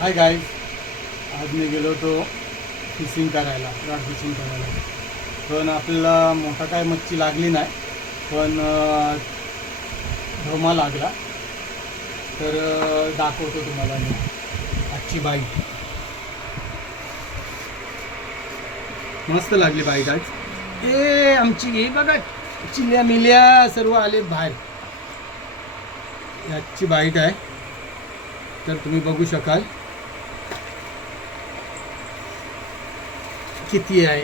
Hi guys, आज मी गेलो होतो फिशिंग करायला, रॉड फिशिंग करायला. पण आपल्याला मोठा काय मच्छी लागली नाही, पण ढोमा लागला. तर दाखवतो तुम्हाला मी आजची बाईट. मस्त लागली बाईट आज. आमची हे बघा, चिल्या मिल्या सर्व आले बाहेर. आजची बाईट आहे, तर तुम्ही बघू शकाल किती आहे.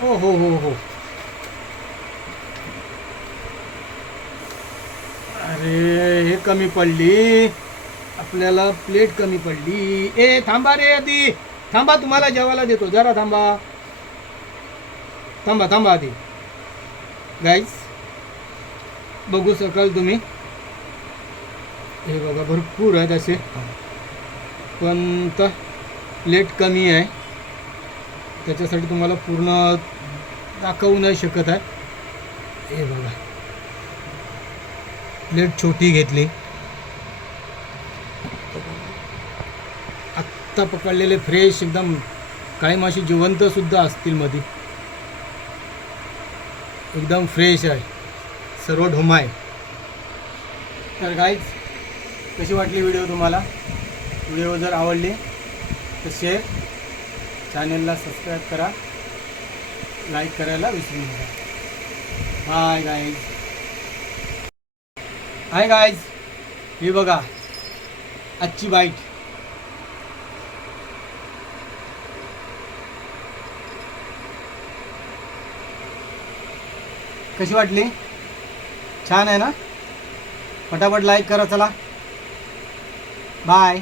हो हो हो हो, अरे हे कमी पडली, आपल्याला प्लेट कमी पडली. थांबा रे, आधी थांबा, तुम्हाला जेवायला देतो, जरा थांबा थांबा थांबा आधी. गाईज बघू शकाल तुम्ही, हे बघा भरपूर आहेत असे, पण तर प्लेट कमी आहे, त्याच्यासाठी तुम्हाला पूर्ण दाखवू नाही शकत आहे. हे बघा, प्लेट छोटी घेतली. आत्ता पकडलेले फ्रेश एकदम, काही मासे जिवंत सुद्धा असतील मध्ये, एकदम फ्रेश आहे, सर्व ढोमा आहे. तर गाईज, कशी वाटली व्हिडिओ तुम्हाला? व्हिडिओ जर आवडली तर शेअर, चॅनलला सबस्क्राईब करा, लाईक करायला विसरू नका. हाय गाईज, हाय गाईज, हे बघा आजची बाईट. कशी वाटली? छान आहे ना? फटाफट लाईक करा. चला बाय.